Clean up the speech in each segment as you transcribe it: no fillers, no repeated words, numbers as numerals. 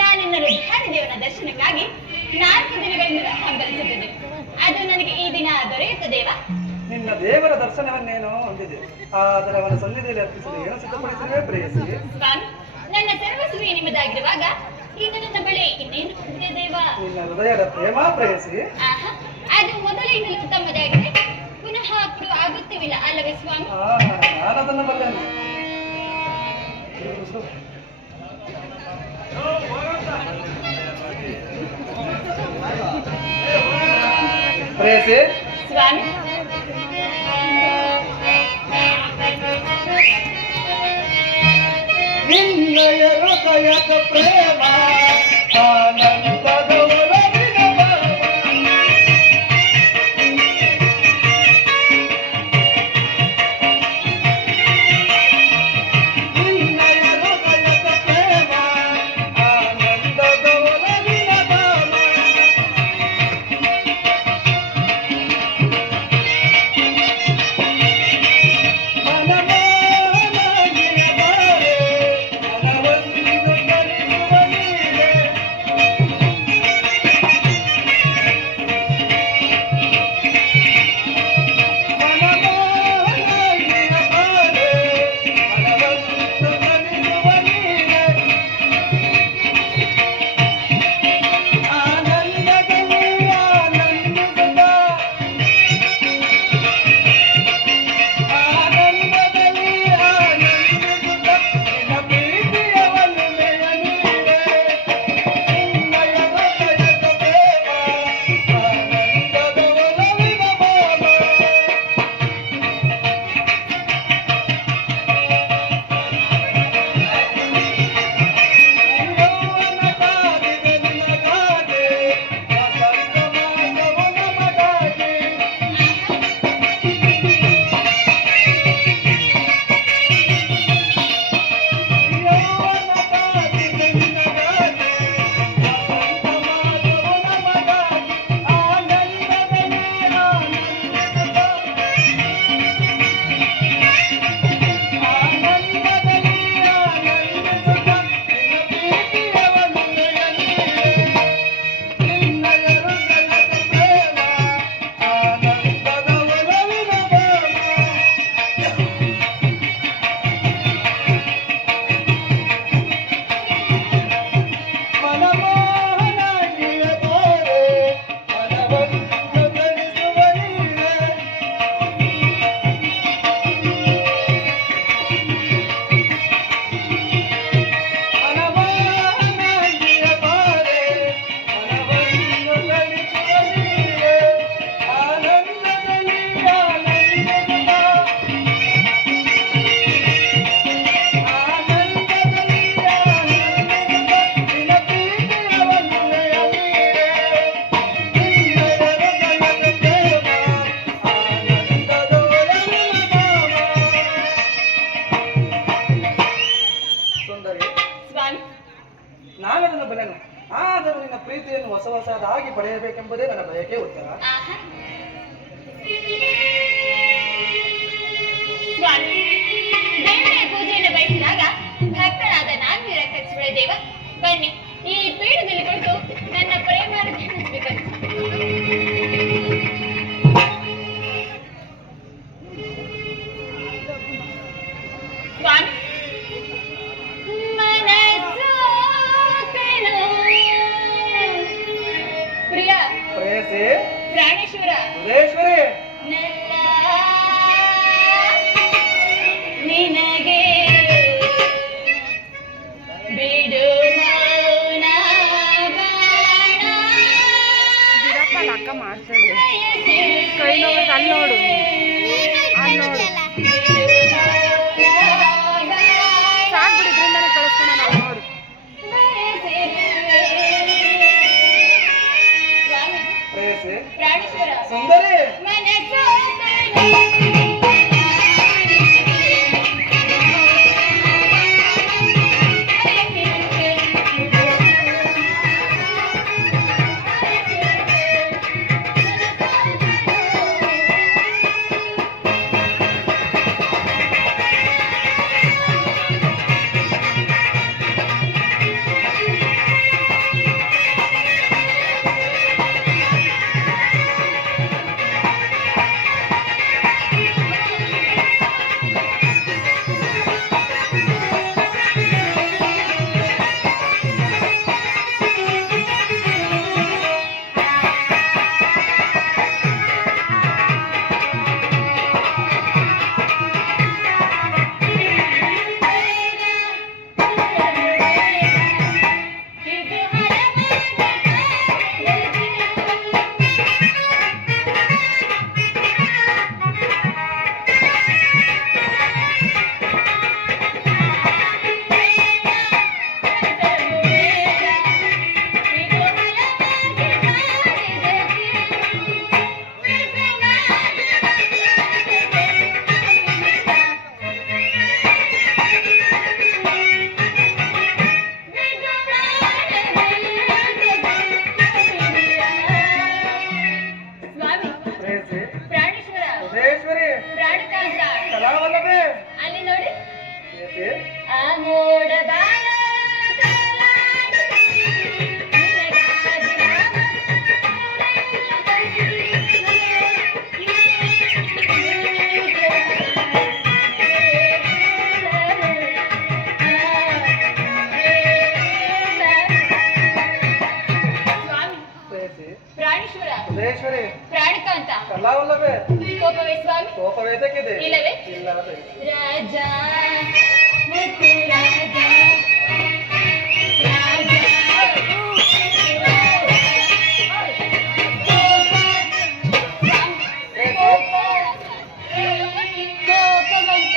ನಾನಿನ್ನರು ಧ್ಯಾನದೇವನ ದರ್ಶನಕ್ಕಾಗಿ 4 ದಿನಗಳಿಂದ ಹಂಬಲಿಸುತ್ತಿದ್ದೆ. ಅದು ನನಗೆ ಈ ದಿನ ದೊರೆಯುತ್ತದೇವಾ? ನಿನ್ನ ದೇವರ ದರ್ಶನವನ್ನೇನೋ ಹೊಂದಿದೆ, ಆದರೆ ಅವನ ಸನ್ನಿಧಿಯಲ್ಲಿ ಅರ್ಪಿಸಲು ಏನು ಸಿದ್ಧಪಡಿಸಿರುವೆ ಪ್ರೇಯಸಿ? ಸ್ವಾಮಿ, ನನ್ನ ಸರ್ವಸ್ವೇ ನಿಮ್ಮದಾಗಿರುವಾಗ ಈಗ ನನ್ನ ಬಳಿ ಇನ್ನೇನು ಹೊಂದಿದೆ ದೇವ? ನಿನ್ನ ಹೃದಯದ ಪ್ರೇಮ ಪ್ರೇಯಸಿ. ಅದು ಮೊದಲಿಂದಲೂ ತಮ್ಮದಾಗಿದೆ, ಪುನಃ ಕೊಡು ಆಗುತ್ತಿವಿಲ್ಲ ಅಲ್ಲವೇ ಸ್ವಾಮಿ? ನಾನದನ್ನು ಬಲ್ಲೆನು. ಪ್ರೇಯಸಿ. ಸ್ವಾಮಿ, ನಿನ್ನಯ ಹೃದಯದ ಪ್ರೇಮ ಆನಂದದ ಒಲವಿನ ಭಾವ. ನಿನ್ನಯ ಹೃದಯದ ಪ್ರೇಮ ಆನಂದದ ಒಲವಿನ ಭಾವ. ನಾನದನ್ನು ಬಲ್ಲೆನು, ಆದರೂ ನಿನ್ನ ಪ್ರೀತಿಯನ್ನು ಹೊಸ ಹೊಸದಾಗಿ ಪಡೆಯಬೇಕೆಂಬುದೇ ನನ್ನ ಬಯಕೆ. ಉತ್ತರ ಸ್ವಾಮಿ, ದೇವರ ಪೂಜೆಯನ್ನು ಬಯಸಿದಾಗ ಭಕ್ತನಾದ ನಾನು ನಿರಾಕರಿಸಿಬಿಡ ದೇವ. ಬನ್ನಿ, ಈ ಪೀಠದಲ್ಲಿ ಕುಳಿತು ನನ್ನ ಪ್ರೇಮಾರ್ಥ ಹಂಚಬೇಕು. ಸ್ವಾಮಿ, ಪ್ರಿಯ ಪ್ರೇಯಸಿ, ಪ್ರಾಣೇಶ್ವರ, ಸುರೇಶ್ವರಿ, ನಿನಗೆ ಬಿಡು ಮೌನ ಬಾಣ. ಅಕ್ಕ ಮಾಡ್ತಾಳೆ ಕೈ ನೋವು ಅಲ್ಲಿ ನೋಡು ಅಲ್ಲಿ ನೋಡು ಸಾಕ್ಬಿಡಿದ್ರಿಂದಾನೆ ಕಳಿಸ್ಕೊಣ ನಾವು ನೋಡು. ಪ್ರೇಯಸಿ, ಪ್ರಾಣೇಶ್ವರ, ಸುಂದರಿ, ಆ ಮೋಡ ಬಾಳ ನಿನಗಾಗಿ ಸ್ವಾಮಿ ಪ್ರೇಯಸಿ ಪ್ರಾಣೇಶ್ವರ ಉದಯೇಶ್ವರಿ ಪ್ರಾಣಕಾಂತ ಕಲಾವಲ್ಲವೇ ಕೋಪವೇ ಸ್ವಾಮಿ ಕೋಪವೇದಕ್ಕಿದೆ ಇಲ್ಲವೇ ಇಲ್ಲ ರಾಜ ಮುತ್ತು ರಾಜ ರಾಜ ಕೋಪವಂತ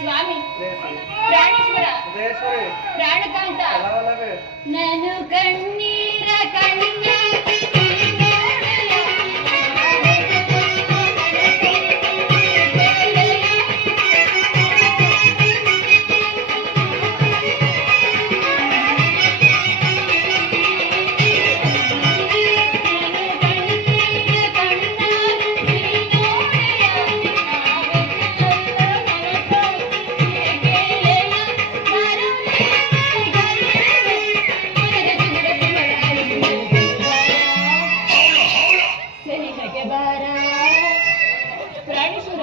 ಸ್ವಾಮಿ ಪ್ರಾಣೇಶ್ವರ ಉದಯೇಶ್ವರಿ ಪ್ರಾಣಕಾಂತ ಕಲಾವಲ್ಲವೇ ನಾನು ಕಣ್ಣೀರ ಕಣ್ಣ ಸನಿಹಕ್ಕೆ ಬಾರ ಪ್ರಾಣೇಶ್ವರ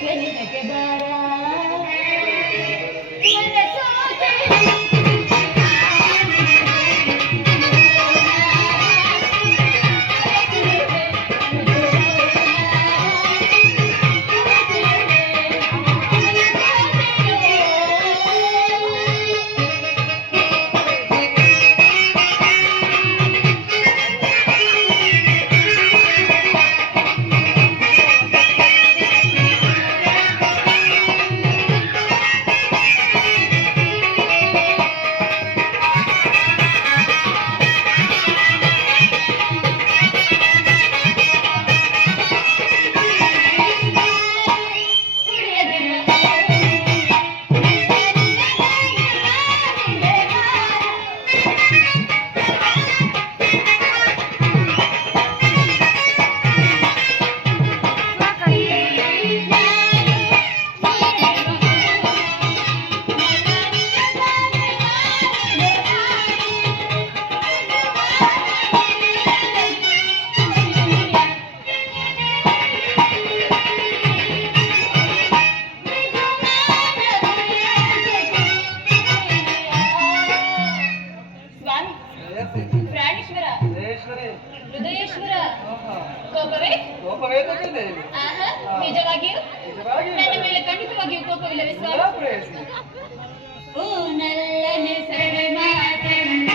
ಸನಿಹಕ್ಕೆ ಬಾರ ಮನಸೋತೆ ಸ್ವಾಮಿ ಪ್ರಾಣೇಶ್ವರ ಉದಯೇಶ್ವರಿ ಹೃದಯೇಶ್ವರ ಕೋಪವೇ ಕೋಪವೇದಕ್ಕಿದೆ ಆಹಾ ನಿಜವಾಗಿಯೂ ನಿಜವಾಗಿ ನನ್ನ ಮೇಲೆ ಖಂಡಿತವಾಗಿಯೂ ಕೋಪವಿಲ್ಲವೇ ಇಲ್ಲ ಸ್ವಾಮಿ ಪ್ರೇಯಸಿ ಓ ನಲ್ಲನೆ ಸರೆ ಮಾತನ್ನ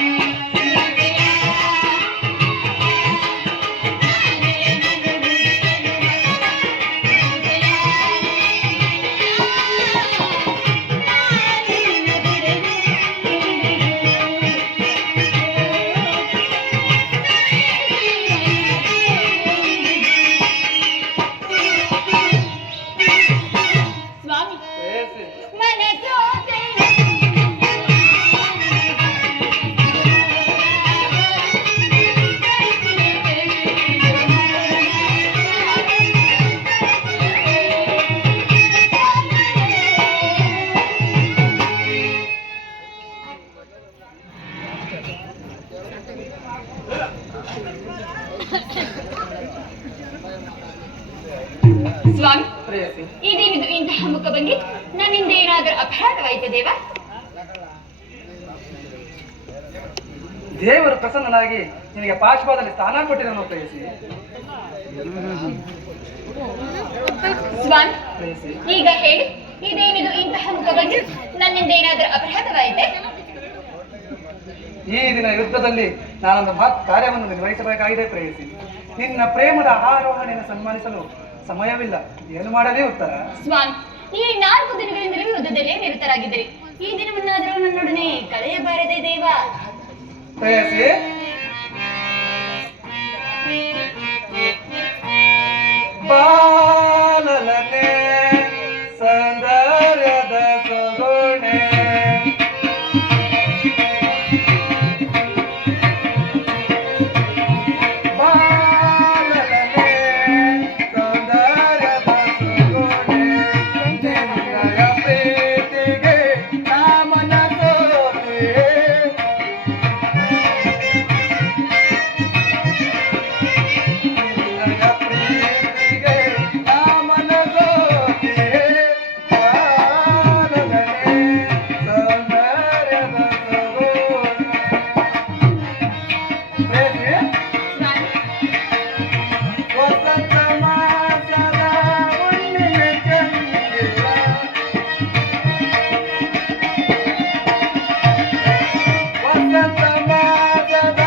ಸ್ವಾಮಿ ಪ್ರೇಯಸಿ ಮನಸೋತೆ ಸ್ವಾಮಿ ಪ್ರೇಯಸಿ ಇದೇನಿದು ಇಂತಹ ಮುಖಭಂಗಿ ನನ್ನಿಂದ ಏನಾದರೂ ಅಪರಾಧವಾಯಿತು ದೇವ ದೇವರು ಪ್ರಸನ್ನನಾಗಿ ನಿನಗೆ ಪಾರ್ಶ್ವದಲ್ಲಿ ಸ್ಥಾನ ಕೊಟ್ಟಿರನು ಪ್ರೇಯಸಿ ಸ್ವಾಮಿ ಪ್ರೇಯಸಿ ಈಗ ಹೇಳಿ ಇದೇನಿದು ಇಂತಹ ಮುಖಭಂಗಿ ನನ್ನಿಂದ ಏನಾದರೂ ಅಪರಾಧವಾಯಿತೆ ಈ ದಿನ ಯುದ್ಧದಲ್ಲಿ ನಾನೊಂದು ಮಹತ್ ಕಾರ್ಯವನ್ನು ನಿರ್ವಹಿಸಬೇಕಾಗಿದೆ ಪ್ರೇಯಸಿ ನಿನ್ನ ಪ್ರೇಮದ ಆರೋಹಣೆಯನ್ನು ಸನ್ಮಾನಿಸಲು ಸಮಯವಿಲ್ಲ ಏನು ಮಾಡಲೇ ಉತ್ತರ ಸ್ವಾಮಿ ಈ 4 ದಿನಗಳಿಂದಲೂ ಯುದ್ಧದಲ್ಲೇ ನಿರತರಾಗಿದ್ದರು ಈ ದಿನವನ್ನಾದರೂ ನನ್ನೊಡನೆ ಕಳೆಯಬಾರದೆ ದೇವ ಪ್ರೇಯಸಿ ಬಾಲಲನೆ ಸೌಂದರ್ಯದ ಸೊಗಣೆ ಬಾಲಲನೆ ಸೌಂದರ್ಯದ ಸೊಗಣೆ ನಿನ್ನಯ ಪ್ರೀತಿಗೆ ನಾಮನ ಸೋತಿಯೇ ನಿನ್ನಯ ಪ್ರೀತಿಗೆ ನಾಮನ ಸೋತಿಯೇ ಬಾಲಲನೆ ಸೌಂದರ್ಯದ ಸೊಗಣೆ ವಸಂತ ಮಾಸದ ಹುಣ್ಣಿಮೆ ಚಂದಿರ ವಸಂತ ಮಾಸದ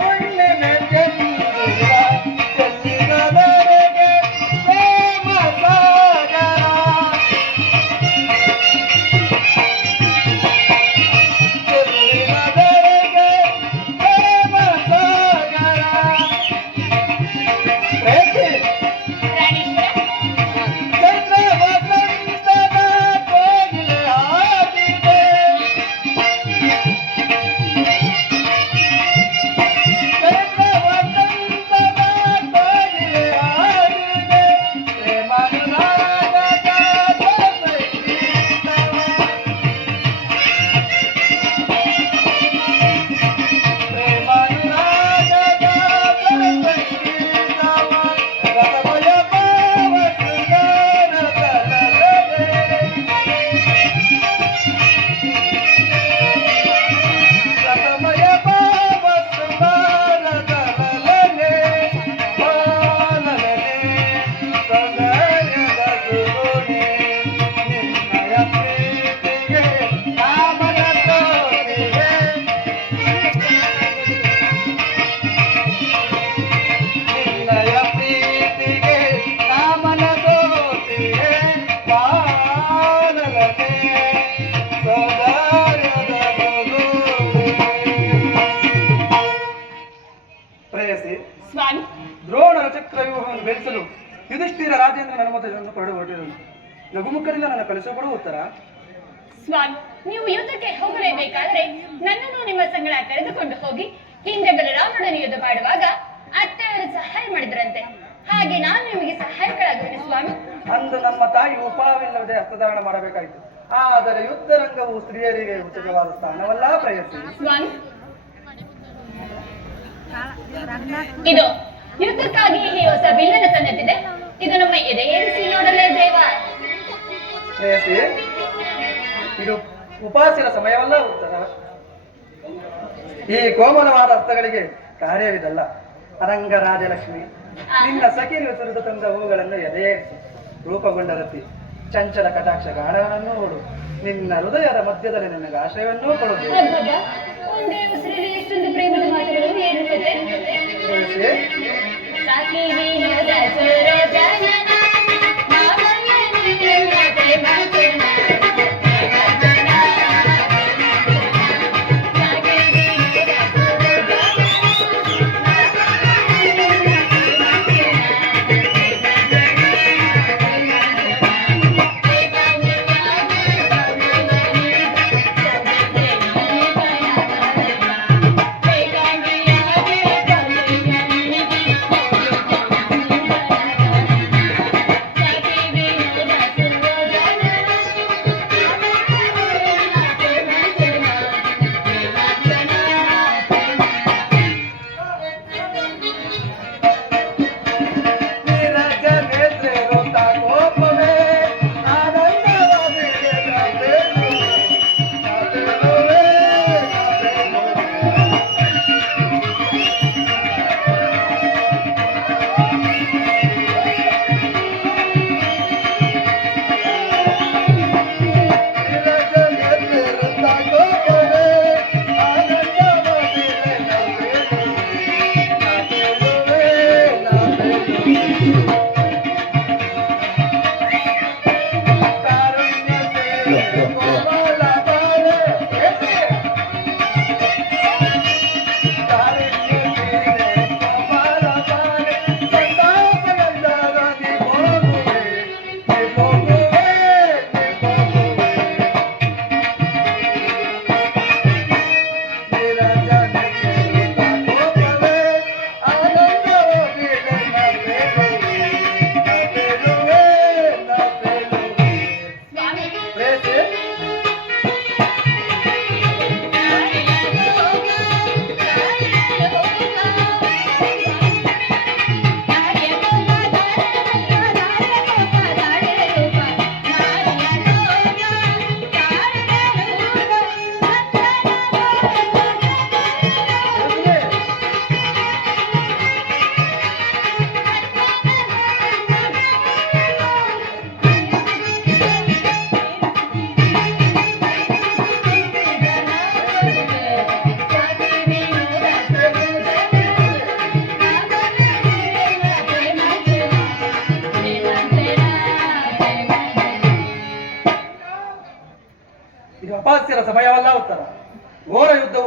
ಹುಣ್ಣಿಮೆ ಚಂದಿರ ಚೆಲ್ಲಿನದರೆಗೆ ಪ್ರೇಮ ಸಾಗರ ಚೆಲ್ಲಿನದರೆಗೆ ಪ್ರೇಮ ಸಾಗರ ಪ್ರೇಯಸಿ ಪ್ರಾಣೇಶ್ವರ ಚೈತ್ರ ವಸಂತದ ಕೋಗಿಲೆ ಹಾಡಿದೆ ಚೈತ್ರ ವಸಂತದ ಕೋಗಿಲೆ ಹಾಡಿದೆ ಪ್ರೇಮಾನುರಾಗದ ಸಂಗೀತವ ಪ್ರೇಮಾನುರಾಗದ ಸಂಗೀತವ ರಸಮಯ ಭಾವ ಶೃಂಗಾರದ ಲಲನೆ ರಸಮಯ ಭಾವ ಶೃಂಗಾರದ ಲಲನೆ ಬಾಲಲನೆ ಸೌಂದರ್ಯದ ಸುಗುಣೆ ನಿನ್ನಯ ಪ್ರೀತಿಗೆ ನಾಮನ ಸೋತಿಯೇ ನಿನ್ನಯ ಪ್ರೀತಿಗೆ ನಾಮನ ಸೋತಿಯೇ ಬಾಲಲನೆ ಸೌಂದರ್ಯದ ಸೊಗಡೆ. ಪ್ರೇಯಸಿ ಸ್ವಾಮಿ ದ್ರೋಣರ ಚಕ್ರವ್ಯೂಹವನ್ನು ಬೆಳೆಸಲು ಯುಧಿಷ್ಠಿರ ರಾಜೇಂದ್ರನ ಅನುಮತಿಯನ್ನು ಪಡೆದು ಹೊರಟಿರುವುದು ಲಘುಮುಖರಿಂದ ನನ್ನ ಕಲಿಸಿಕೊಡುವ ಉತ್ತರ ಸ್ವಾಮಿ ನೀವು ಯುದ್ಧಕ್ಕೆ ಹೋಗಲೇಬೇಕಾದ್ರೆ ನನ್ನನ್ನು ನಿಮ್ಮ ಸಂಗಡ ಕರೆದುಕೊಂಡು ಹೋಗಿ ಹಿಂದೆ ಬಲರಾಮನೊಡನೆ ಯುದ್ಧ ಮಾಡುವಾಗ ಅತ್ತೆಯವರು ಸಹಾಯ ಮಾಡಿದ್ರಂತೆ. ಹಾಗೆ ನಾನು ನಿಮಗೆ ಸಹಾಯಕರಾಗುತ್ತೇನೆ ಸ್ವಾಮಿ. ಅಂದು ನಮ್ಮ ತಾಯಿ ಉಪಾಯವಿಲ್ಲದೆ ಹಸ್ತಧಾರಣ ಮಾಡಬೇಕಾಯಿತು. ಆದರೆ ಯುದ್ಧರಂಗವು ಸ್ತ್ರೀಯರಿಗೆ ಉಚಿತವಾದ ಸ್ಥಾನವಲ್ಲ ಪ್ರೇಯಸಿ. ಸ್ವಾಮಿ ಇದು ಯುದ್ಧಕ್ಕಾಗಿ ಈ ಹೊಸ ಬಿಲ್ಲನ್ನು ತಂದಿದೆ. ಇದು ನಮ್ಮ ಎದೆಯೇರಿಸಿ ನೋಡಲೇ ದೇವ. ಪ್ರೇಯಸಿ ಇದು ಉಪಾಸಿನ ಸಮಯವಲ್ಲ ಉತ್ತರ. ಈ ಕೋಮಲವಾದ ಹಸ್ತಗಳಿಗೆ ಕಾರ್ಯವಿದಲ್ಲ. ಅರಂಗ ರಾಜಲಕ್ಷ್ಮಿ ನಿನ್ನ ಸಖಿಯರು ಸುರಿದು ತಂದ ಹೂಗಳನ್ನು ಎದೆಯೇರಿಸಿ ರೂಪಗೊಂಡ ರತಿ ಚಂಚಲ ಕಟಾಕ್ಷ ಗಾಢಗಳನ್ನು ನೋಡು. ನಿನ್ನ ಹೃದಯದ ಮಧ್ಯದಲ್ಲಿ ನಿನಗೆ ಆಶ್ರಯವನ್ನೂ ಕೊಡುವುದು. ಅಬ್ಬಬ್ಬಾ, ಒಂದೇ ಉಸಿರಲ್ಲಿ ಎಷ್ಟೊಂದು ಪ್ರೇಮದ ಮಾತುಗಳು ಏನುತ್ತದೆ. ಸಾಕಿ ವಿನೋದ ಸುರಜನ ಮಾಮಯ್ಯನಿಲ್ಲದೆ ಮಗನ. ಸಾಕಿ ವಿನೋದ ಸುರಜನ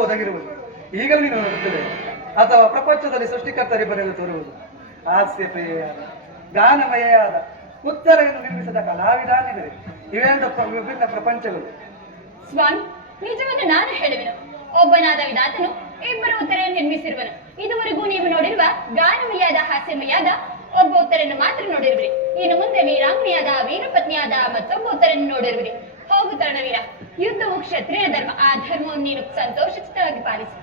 ಒದಗಿರುವುದು ಈಗಲೂ ನೀನು ನೋಡುತ್ತದೆ, ಅಥವಾ ಪ್ರಪಂಚದಲ್ಲಿ ಸೃಷ್ಟಿಕರ್ತರಿಬ್ಬರೆಂದು ತೋರುವುದು ಹಾಸ್ಯಪ್ರಿಯೆಯಾದ ಗಾನಮಯವಾದ ಉತ್ತರವನ್ನು ನಿರ್ಮಿಸಿದ ಕಲಾವಿದಾನಿದರೆ ಇವೆರಡು ವಿಭಿನ್ನ ಪ್ರಪಂಚಗಳು. ಸ್ವಾಮಿ, ನಿಜವನ್ನು ನಾನು ಹೇಳುವೆನು. ಒಬ್ಬನಾದ ವಿಧಾತನು ಇಬ್ಬರು ಉತ್ತರೆಯನ್ನು ನಿರ್ಮಿಸಿರುವನು. ಇದುವರೆಗೂ ನೀವು ನೋಡಿರುವ ಗಾನಮಯಾದ ಹಾಸ್ಯಮಯಾದ ಒಬ್ಬ ಉತ್ತರನ್ನು ಮಾತ್ರ ನೋಡಿರುವಿರಿ. ಇನ್ನು ಮುಂದೆ ವೀರಾಂಗನೆಯಾದ ವೀರಪತ್ನಿಯಾದ ಮತ್ತೊಬ್ಬ ಉತ್ತರನ್ನು ನೋಡಿರುವಿರಿ. ಹೋಗು ತರುಣವೀರ, ಯುದ್ಧವು ಕ್ಷತ್ರಿಯ ಧರ್ಮ. ಆ ಧರ್ಮವನ್ನು ನೀನು ಸಂತೋಷಚಿತ್ತವಾಗಿ ಪಾಲಿಸು.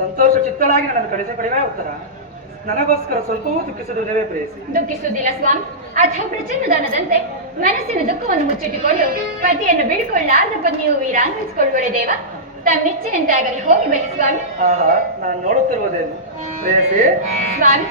ಸಂತೋಷ ಚಿತ್ತಳಾಗಿ ನನ್ನನ್ನು ಕಳಿಸಿಕೊಡುವ ಉತ್ತರ. ನನಗೋಸ್ಕರ ಸ್ವಲ್ಪವೂ ದುಃಖಿಸುವುದೇ ಪ್ರೇಯಸಿ. ದುಃಖಿಸುವುದಿಲ್ಲ ಸ್ವಾಮಿ. ಅಥವಾ ಪ್ರಚಂಡ ದಾನದಂತೆ ಮನಸ್ಸಿನ ದುಃಖವನ್ನು ಮುಚ್ಚಿಟ್ಟುಕೊಂಡು ಪತಿಯನ್ನು ಬಿಡಿಕೊಳ್ಳಾರ್ದ ಪತ್ನಿಯು ವೀರಾಂಗಿಸಿಕೊಳ್ಳುವಳೆ ದೇವ. ತಮ್ಮಿಚ್ಛೆಯಂತೆ ಆಗಲಿ, ಹೋಗಿ ಬನ್ನಿ ಸ್ವಾಮಿ. ಆಹಾ, ನಾನು ನೋಡುತ್ತಿರುವುದೇನು ಪ್ರೇಯಸಿ? ಸ್ವಾಮಿ,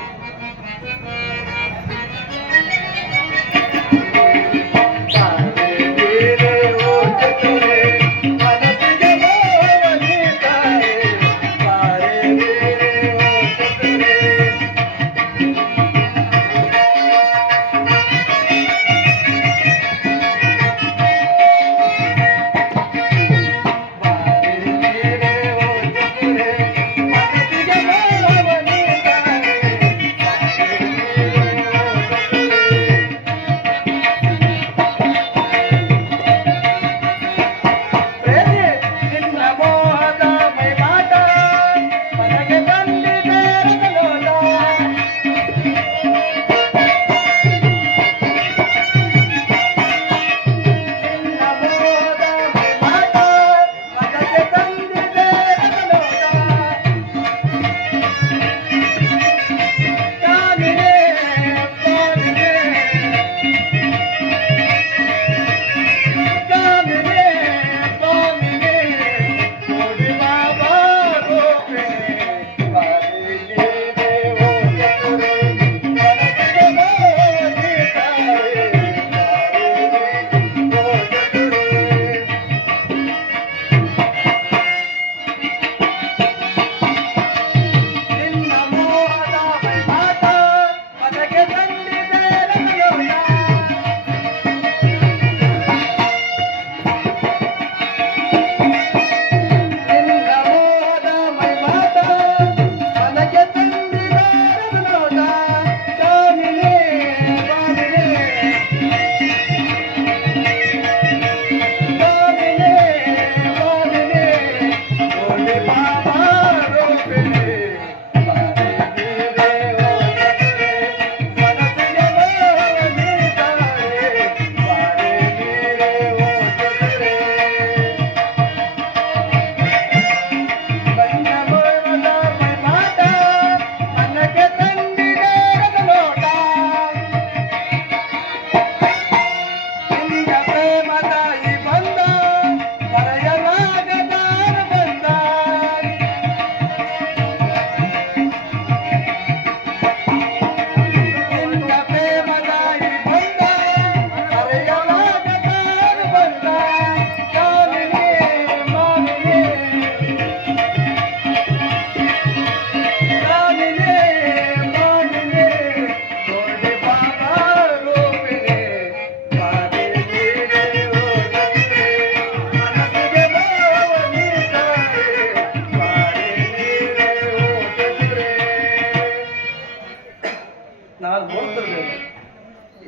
ನಾನು ನೋಡುತ್ತಿರುತ್ತೇನೆ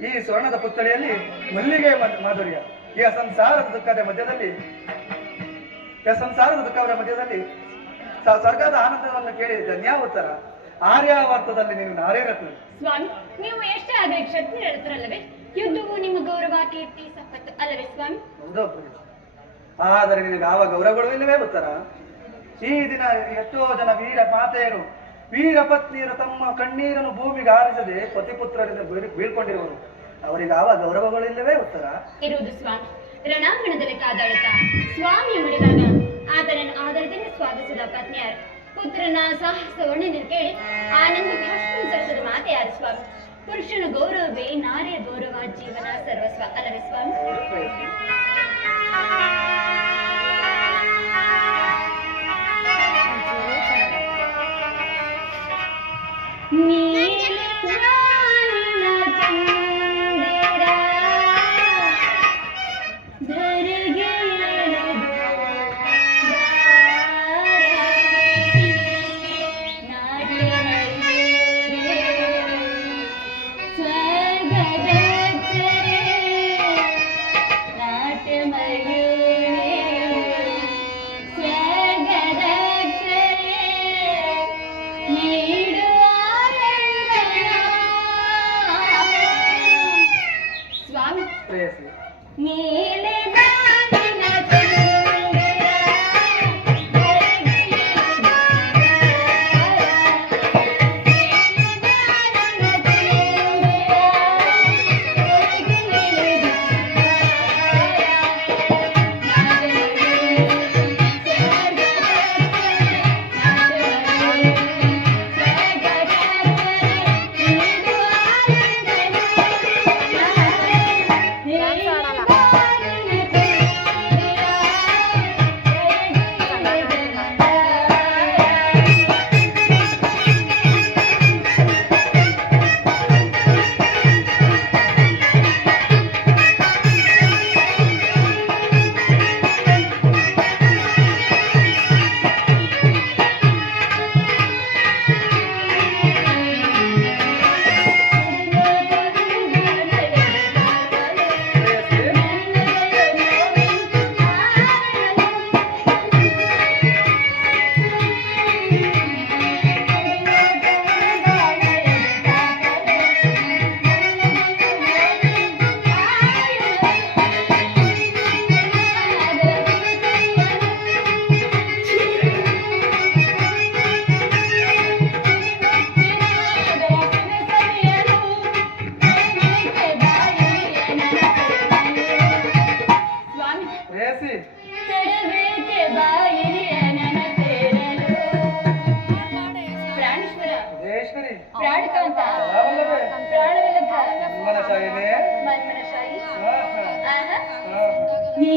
ಈ ಸ್ವರ್ಣದ ಪುತ್ಥಳಿಯಲ್ಲಿ ಮಲ್ಲಿಗೆ ಮಾಧುರ್ಯ. ಈ ಸಂಸಾರದ ದುಃಖದ ಮಧ್ಯದಲ್ಲಿ ಸ್ವರ್ಗದ ಆನಂದವನ್ನು ಕೇಳಿ ಧನ್ಯಾವತರ ಆರ್ಯಾವರ್ತದಲ್ಲಿ ನೀನು ನಾರೇರತ್ನ. ಸ್ವಾಮಿ, ನೀವು ಎಷ್ಟೇ ಆಗಲಿ ಕ್ಷತ್ರಿಯರಲ್ಲವೇ? ಯುದ್ಧವು ನಿಮ್ಮ ಗೌರವ, ಕೀರ್ತಿ, ಸಂಪತ್ತು ಅಲ್ಲವೇ ಸ್ವಾಮಿ? ಹೌದೋ, ಆದರೆ ನಿನಗೆ ಯಾವ ಗೌರವಗಳು ಇಲ್ಲವೇ ಉತ್ತರ? ಈ ದಿನ ಎಷ್ಟೋ ಜನ ವೀರ ಮಾತೆಯರು, ವೀರ ಪತ್ನಿಯರು ತಮ್ಮ ಕಣ್ಣೀರನ್ನು ಭೂಮಿಗೆ ಆರಿಸದೆ ಪತಿಪುತ್ರರಿಂದ ಬೀಳ್ಕೊಂಡಿರುವರು. ಅವರಿಗೆ ಯಾವ ಗೌರವಗಳಿಲ್ಲವೇ ಉತ್ತರ? ಇರುವುದು ಸ್ವಾಮಿ. ರಣಾಂಗಣದಲ್ಲಿ ಕಾದಾಡುತ್ತಾ ಸ್ವಾಮಿಯ ಮುಡಿದಾಗ ಆತನನ್ನು ಆದರದಿಂದ ಸ್ವಾಗತಿಸಿದ ಪತ್ನಿಯರು ಪುತ್ರನ ಸಾಹಸವನ್ನು ಕೇಳಿ ಆನಂದ ಭಾಷಣ ಮಾತೆ ಯಾರು ಸ್ವಾಮಿ? ಪುರುಷನ ಗೌರವವೇ ನಾರಿಯ ಗೌರವ, ಜೀವನ ಸರ್ವಸ್ವ ಅಲ್ಲವೇ ಸ್ವಾಮಿ? ನೀಡುವ ರಂಗನ. ಸ್ವಾಮಿ ಪ್ರೇಯಸಿ ನೀಲಿ ಬಾನಿನ ತುಂಗೆಯ ಪ್ರೇಯಸಿ ತಡಬೇಕೆ ಬಾಯಿಲಿಯ ನನ್ನ ಸೇರಲು. ಪ್ರಾಣೇಶ್ವರ ಜಯೇಶ್ವರಿ ಪ್ರಾಣಕಾಂತ ಯಾವಲ್ಲವೇ ಪ್ರಾಣವಲ್ಲಭ ಮನಸಾಯಿನೇ ಮನ್ಮನಶಾಹಿ ಆಹಾ ಆಹಾ ಆಹಾ ನೀ